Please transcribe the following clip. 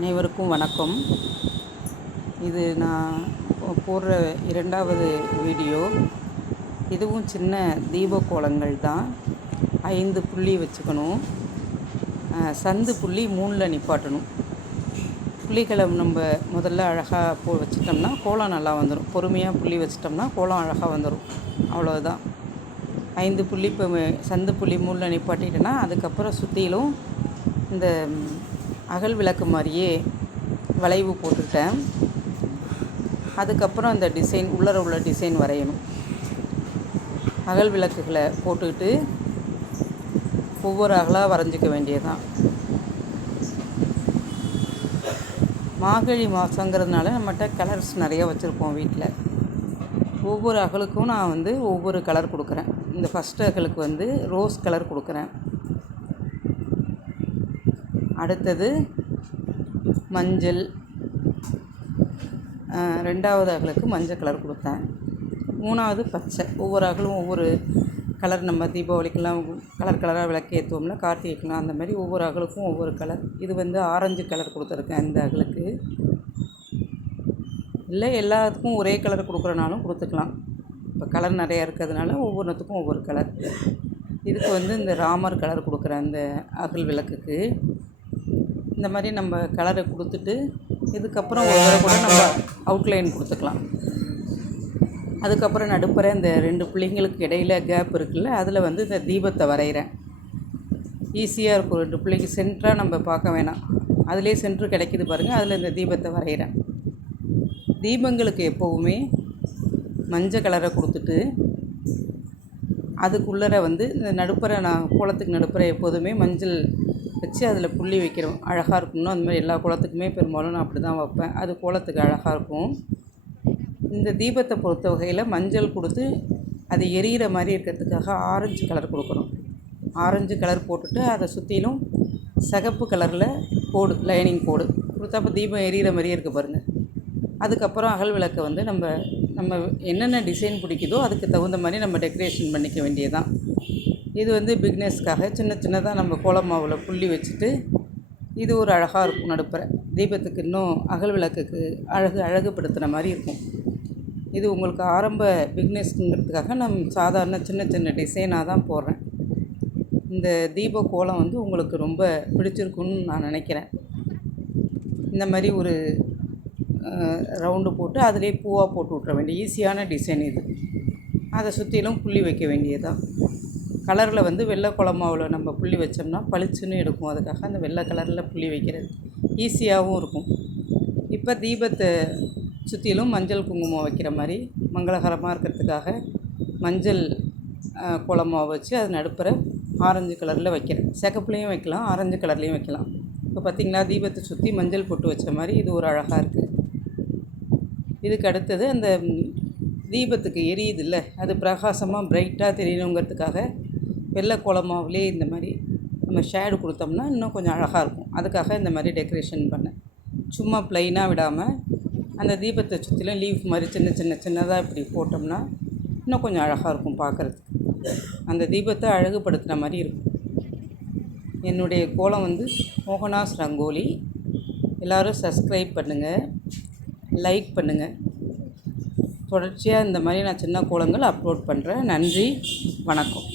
அனைவருக்கும் வணக்கம். இது நான் போடுற இரண்டாவது வீடியோ. இதுவும் சின்ன தீப கோலங்கள் தான். 5 புள்ளி வச்சுக்கணும். சந்து புள்ளி 3ல் நிப்பாட்டணும். புள்ளிகளை நம்ம முதல்ல அழகாக வச்சிட்டோம்னா கோலம் நல்லா வந்துடும். பொறுமையாக புள்ளி வச்சிட்டோம்னா கோலம் அழகாக வந்துடும். அவ்வளோதான். 5 புள்ளி இப்போ சந்து புள்ளி 3ல் நிப்பாட்டிட்டேன்னா அதுக்கப்புறம் சுற்றிலும் இந்த அகல் விளக்கு மாதிரியே வளைவு போட்டுக்கிட்டேன். அதுக்கப்புறம் அந்த டிசைன் உள்ளர உள்ள டிசைன் வரையணும். அகல் விளக்குகளை போட்டுக்கிட்டு ஒவ்வொரு அகலாக வரைஞ்சிக்க வேண்டியதுதான். மார்கழி மாதங்கிறதுனால நம்மகிட்ட கலர்ஸ் நிறையா வச்சுருப்போம் வீட்டில். ஒவ்வொரு அகலுக்கும் நான் ஒவ்வொரு கலர் கொடுக்குறேன். இந்த ஃபஸ்ட்டு அகலுக்கு ரோஸ் கலர் கொடுக்குறேன். அடுத்தது மஞ்சள். 2வது அகலுக்கு மஞ்சள் கலர் கொடுத்தேன். 3வது பச்சை. ஒவ்வொரு அகலும் ஒவ்வொரு கலர். நம்ம தீபாவளிக்கெல்லாம் கலர் கலராக விளக்கு ஏற்றுவோம்ல, கார்த்திகைக்கெலாம் அந்த மாதிரி ஒவ்வொரு அகலுக்கும் ஒவ்வொரு கலர். இது ஆரஞ்சு கலர் கொடுத்துருக்கேன் இந்த அகலுக்கு. இல்லை எல்லாத்துக்கும் ஒரே கலர் கொடுக்குறனாலும் கொடுத்துக்கலாம். இப்போ கலர் நிறையா இருக்கிறதுனால ஒவ்வொன்றுத்துக்கும் ஒவ்வொரு கலர். இதுக்கு இந்த ராமர் கலர் கொடுக்குறேன் இந்த அகல் விளக்குக்கு. இந்த மாதிரி நம்ம கலரை கொடுத்துட்டு இதுக்கப்புறம் ஒரு தடவை கூட நம்ம அவுட்லைன் கொடுத்துக்கலாம். அதுக்கப்புறம் நடுப்புற இந்த 2 பிள்ளைங்களுக்கு இடையில் கேப் இருக்குல்ல, அதில் இந்த தீபத்தை வரைகிறேன். ஈஸியாக இருக்கும். 2 பிள்ளைக்கு சென்டராக நம்ம பார்க்க வேணாம். அதிலே சென்ட்ரு கிடைக்கிது பாருங்கள். அதில் இந்த தீபத்தை வரைகிறேன். தீபங்களுக்கு எப்போவுமே மஞ்சள் கலரை கொடுத்துட்டு அதுக்குள்ளே இந்த நடுப்புற நான் கோலத்துக்கு நடுப்புற எப்போதுமே மஞ்சள் வச்சு அதில் புள்ளி வைக்கிறோம். அழகாக இருக்கணும்னா அந்த மாதிரி எல்லா கோலத்துக்குமே பெரும்பாலும் நான் அப்படி தான் வைப்பேன். அது கோலத்துக்கு அழகாக இருக்கும். இந்த தீபத்தை பொறுத்த வகையில் மஞ்சள் கொடுத்து அது எரியிற மாதிரி இருக்கிறதுக்காக ஆரஞ்சு கலர் கொடுக்குறோம். ஆரஞ்சு கலர் போட்டுட்டு அதை சுற்றிலும் சிகப்பு கலரில் கோடு, லைனிங் கோடு கொடுத்தா அப்போ தீபம் எரியிற மாதிரியே இருக்குது பாருங்கள். அதுக்கப்புறம் அகல் விளக்கை நம்ம என்னென்ன டிசைன் பிடிக்குதோ அதுக்கு தகுந்த மாதிரி நம்ம டெக்கரேஷன் பண்ணிக்க வேண்டியதுதான். இது பிக்னஸ்க்காக சின்ன சின்னதாக நம்ம கோலம் மாவில் புள்ளி வச்சுட்டு இது ஒரு அழகாக இருக்கும். நடுப்புற தீபத்துக்கு இன்னும் அகல் விளக்குக்கு அழகுபடுத்துகிற மாதிரி இருக்கும். இது உங்களுக்கு ஆரம்ப பிக்னஸ்ங்கிறதுக்காக நான் சாதாரண சின்ன சின்ன டிசைனாக தான் போடுறேன். இந்த தீப கோலம் உங்களுக்கு ரொம்ப பிடிச்சிருக்குன்னு நான் நினைக்கிறேன். இந்த மாதிரி ஒரு ரவுண்டு போட்டு அதிலே பூவாக போட்டு விட்ற வேண்டிய ஈஸியான டிசைன் இது. அதை சுற்றிலும் புள்ளி வைக்க வேண்டியதுதான். கலரில் வெள்ளை குளமாவில் நம்ம புள்ளி வச்சோம்னா பளிச்சுன்னு எடுக்கும். அதுக்காக அந்த வெள்ளை கலரில் புள்ளி வைக்கிறது ஈஸியாகவும் இருக்கும். இப்போ தீபத்தை சுற்றிலும் மஞ்சள் குங்குமம் வைக்கிற மாதிரி மங்களகரமாக இருக்கிறதுக்காக மஞ்சள் குளமாவை வச்சு அது நடுப்புற ஆரஞ்சு கலரில் வைக்கிறேன். சிகப்புலேயும் வைக்கலாம், ஆரஞ்சு கலர்லேயும் வைக்கலாம். இப்போ பார்த்திங்களா, தீபத்தை சுற்றி மஞ்சள் போட்டு வச்ச மாதிரி இது ஒரு அழகாக இருக்குது. இதுக்கு அடுத்தது அந்த தீபத்துக்கு எரியுதில்ல, அது பிரகாசமாக பிரைட்டாக தெரியணுங்கிறதுக்காக வெள்ளை கோலமாவிலே இந்த மாதிரி நம்ம ஷேடு கொடுத்தோம்னா இன்னும் கொஞ்சம் அழகாக இருக்கும். அதுக்காக இந்த மாதிரி டெக்கரேஷன் பண்ணேன். சும்மா ப்ளைனாக விடாமல் அந்த தீபத்தை சுற்றிலும் லீஃப் மாதிரி சின்னதாக இப்படி போட்டோம்னா இன்னும் கொஞ்சம் அழகாக இருக்கும் பார்க்குறதுக்கு. அந்த தீபத்தை அழகுபடுத்துகிற மாதிரி இருக்கும். என்னுடைய கோலம் மோகனாஸ் ரங்கோலி. எல்லோரும் சப்ஸ்கிரைப் பண்ணுங்கள், லைக் பண்ணுங்கள். தொடர்ச்சியாக இந்த மாதிரி நான் சின்ன கோலங்கள் அப்லோட் பண்ணுறேன். நன்றி, வணக்கம்.